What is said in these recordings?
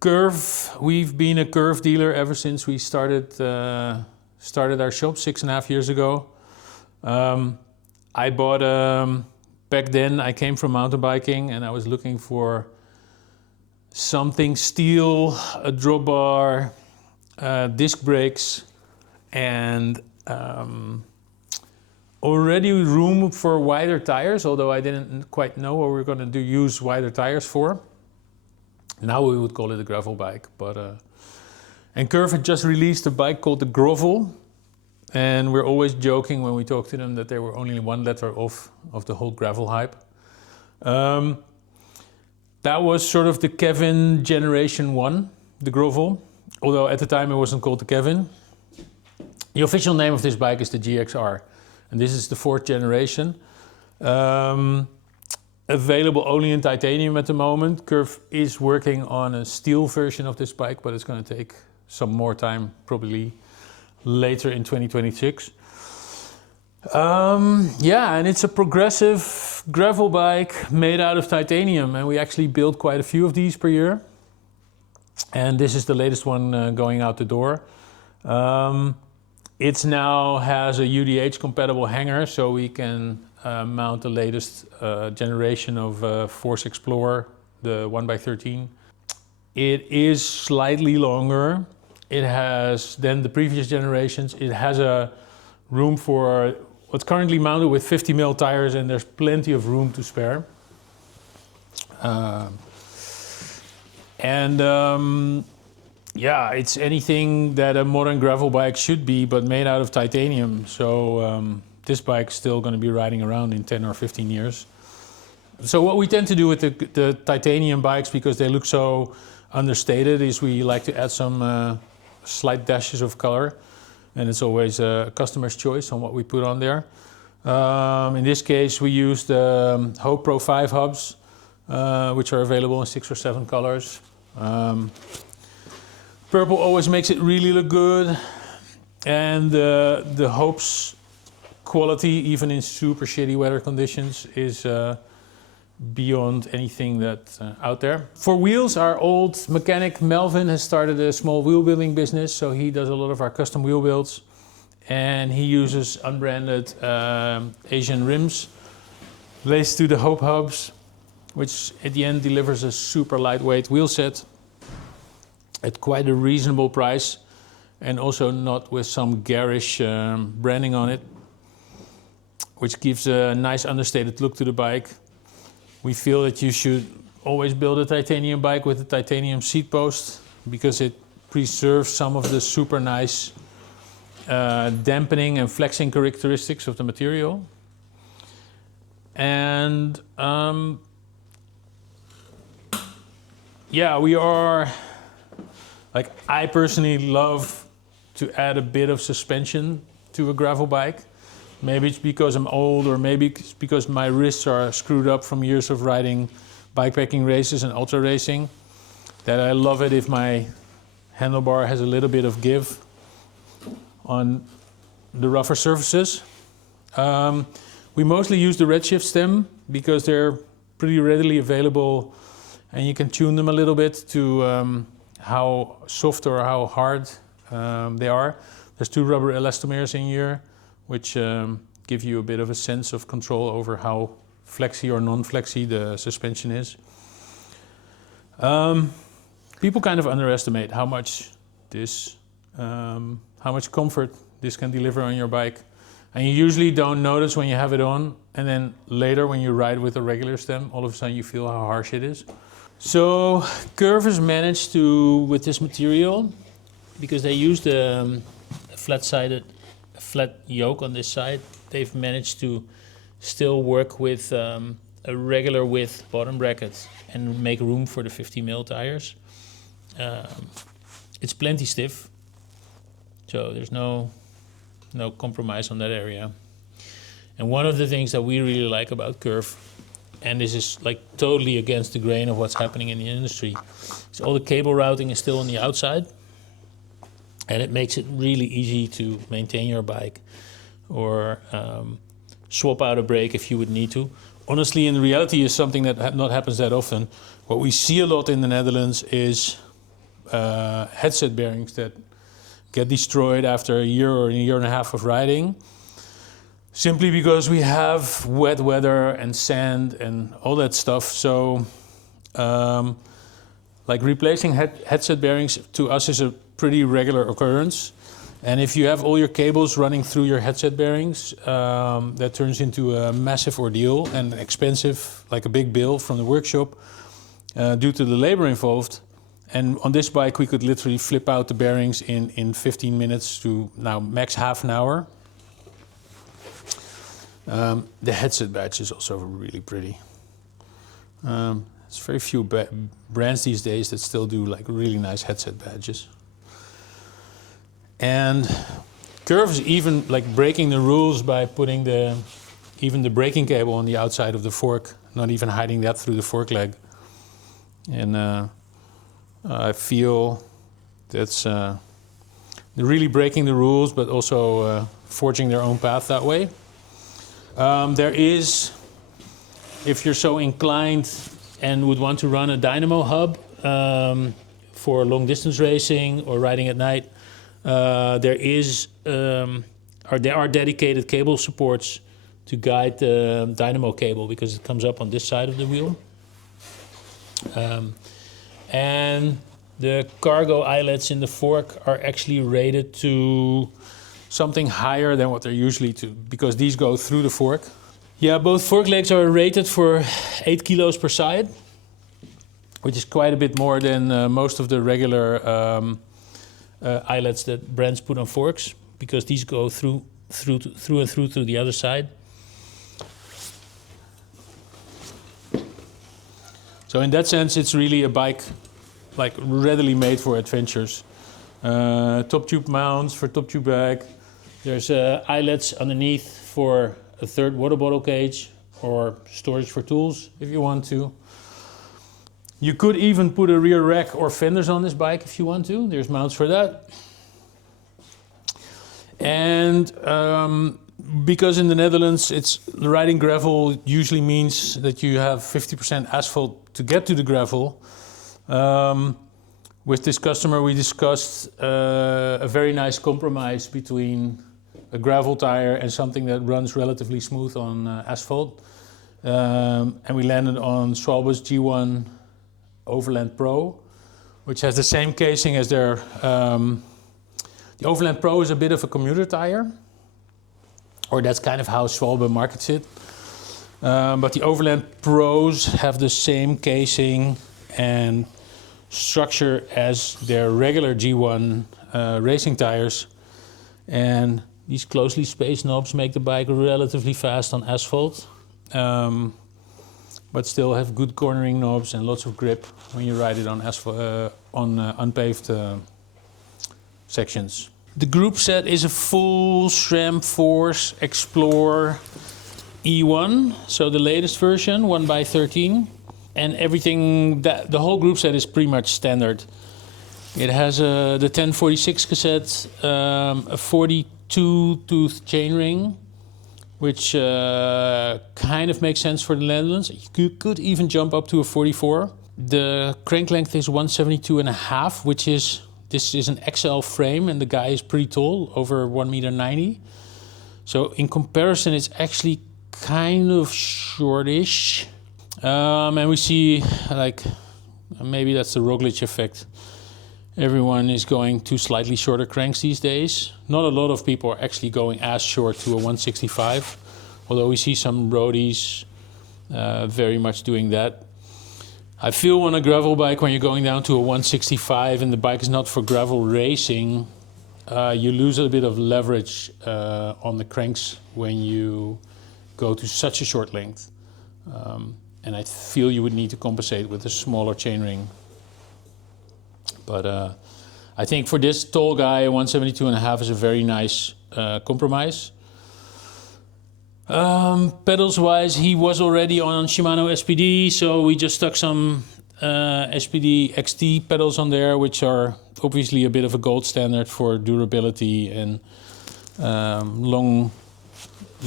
Curve, we've been a Curve dealer ever since we started our shop 6.5 years ago. I bought, back then I came from mountain biking and I was looking for something steel, a drop bar, disc brakes, and already room for wider tires, although I didn't quite know what we were going to use wider tires for. Now we would call it a gravel bike, and Curve had just released a bike called the Grovel, and we're always joking when we talk to them that they were only one letter off of the whole gravel hype. That was sort of the Kevin generation 1, the Grovel, although at the time it wasn't called the Kevin. The official name of this bike is the GXR, and this is the 4th generation. Available only in titanium at the moment. Curve is working on a steel version of this bike, but it's going to take some more time, probably later in 2026. Yeah, and it's a progressive gravel bike made out of titanium, and we actually build quite a few of these per year. And this is the latest one going out the door. It now has a UDH compatible hanger, so we can mount the latest generation of Force Explorer, the 1x13. It is slightly longer. It has, than the previous generations, it has a room for what's currently mounted with 50mm tires, and there's plenty of room to spare. Yeah, it's anything that a modern gravel bike should be, but made out of titanium. So this bike's still going to be riding around in 10 or 15 years. So what we tend to do with the titanium bikes, because they look so understated, is we like to add some slight dashes of color. And it's always a customer's choice on what we put on there. In this case, we used Hope Pro 5 hubs, which are available in 6 or 7 colors. Purple always makes it really look good, and the Hope's quality, even in super shitty weather conditions, is beyond anything that's out there. For wheels, our old mechanic Melvin has started a small wheel building business, so he does a lot of our custom wheel builds, and he uses unbranded Asian rims laced to the Hope hubs, which at the end delivers a super lightweight wheel set at quite a reasonable price, and also not with some garish branding on it, which gives a nice understated look to the bike. We feel that you should always build a titanium bike with a titanium seat post, because it preserves some of the super nice dampening and flexing characteristics of the material. And yeah, we are, like, I personally love to add a bit of suspension to a gravel bike. Maybe it's because I'm old, or maybe it's because my wrists are screwed up from years of riding bikepacking races and ultra racing, that I love it if my handlebar has a little bit of give on the rougher surfaces. We mostly use the redshift stem because they're pretty readily available, and you can tune them a little bit to how soft or how hard they are. There's 2 rubber elastomers in here, which give you a bit of a sense of control over how flexy or non-flexy the suspension is. People kind of underestimate how much comfort this can deliver on your bike. And you usually don't notice when you have it on, and then later when you ride with a regular stem, all of a sudden you feel how harsh it is. So Curve has managed to, with this material, because they used a flat yoke on this side, they've managed to still work with a regular width bottom bracket and make room for the 50mm tires. It's plenty stiff, so there's no compromise on that area. And one of the things that we really like about Curve, and this is like totally against the grain of what's happening in the industry, is all the cable routing is still on the outside. And it makes it really easy to maintain your bike, or swap out a brake if you would need to. Honestly, in reality, is something that not happens that often. What we see a lot in the Netherlands is headset bearings that get destroyed after a year or a year and a half of riding, simply because we have wet weather and sand and all that stuff. So like replacing headset bearings to us is a pretty regular occurrence. And if you have all your cables running through your headset bearings, that turns into a massive ordeal and expensive, like a big bill from the workshop, due to the labor involved. And on this bike, we could literally flip out the bearings in 15 minutes to now max half an hour. The headset badge is also really pretty. There's very few brands these days that still do like really nice headset badges. And Curve is even like breaking the rules by putting even the braking cable on the outside of the fork, not even hiding that through the fork leg. And I feel that's they're really breaking the rules, but also forging their own path that way. There is, if you're so inclined and would want to run a dynamo hub for long distance racing or riding at night, there are dedicated cable supports to guide the dynamo cable, because it comes up on this side of the wheel. And the cargo eyelets in the fork are actually rated to something higher than what they're usually to, because these go through the fork. Yeah, both fork legs are rated for 8 kilos per side, which is quite a bit more than most of the regular eyelets that brands put on forks, because these go through to the other side. So in that sense, it's really a bike like readily made for adventures. Top tube mounts for top tube bag. There's eyelets underneath for a third water bottle cage or storage for tools if you want to. You could even put a rear rack or fenders on this bike if you want to. There's mounts for that. And because in the Netherlands, riding gravel usually means that you have 50% asphalt to get to the gravel. With this customer, we discussed a very nice compromise between a gravel tire and something that runs relatively smooth on asphalt. And we landed on Schwalbe's G1 Overland Pro, which has the same casing as their... the Overland Pro is a bit of a commuter tire, or that's kind of how Schwalbe markets it. But the Overland Pros have the same casing and structure as their regular G1 racing tires. And these closely spaced knobs make the bike relatively fast on asphalt, but still have good cornering knobs and lots of grip when you ride it on asphalt, on unpaved sections. The group set is a full SRAM Force Explorer E1, so the latest version, 1x13, and everything, the whole group set is pretty much standard. It has the 1046 cassette, a 42 tooth chainring, which kind of makes sense for the Netherlands. You could even jump up to a 44. The crank length is 172.5, which is, this is an XL frame and the guy is pretty tall, over 1.90 meters. So in comparison, it's actually kind of shortish. And we see, like, maybe that's the Roglic effect. Everyone is going to slightly shorter cranks these days. Not a lot of people are actually going as short to a 165, although we see some roadies very much doing that. I feel on a gravel bike, when you're going down to a 165 and the bike is not for gravel racing, you lose a bit of leverage on the cranks when you go to such a short length. And I feel you would need to compensate with a smaller chainring. But I think for this tall guy, 172.5 is a very nice compromise. Pedals wise, he was already on Shimano SPD, so we just stuck some SPD XT pedals on there, which are obviously a bit of a gold standard for durability and long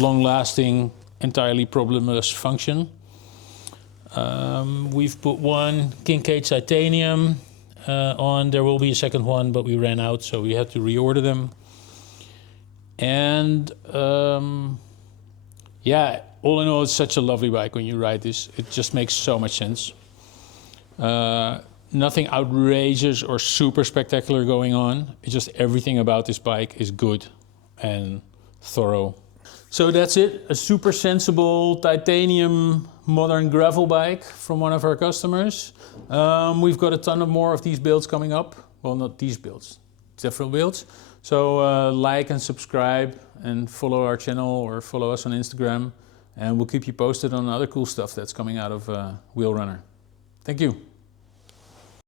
lasting, entirely problemless function. We've put one King Cage titanium on. There will be a second one, but we ran out, so we had to reorder them. And yeah, all in all, it's such a lovely bike when you ride this. It just makes so much sense. Nothing outrageous or super spectacular going on. It's just everything about this bike is good and thorough. So that's it, a super sensible titanium modern gravel bike from one of our customers. We've got a ton of more of these builds coming up. Well, not these builds, several builds. So like and subscribe and follow our channel or follow us on Instagram, and we'll keep you posted on other cool stuff that's coming out of Wheel Runner. Thank you.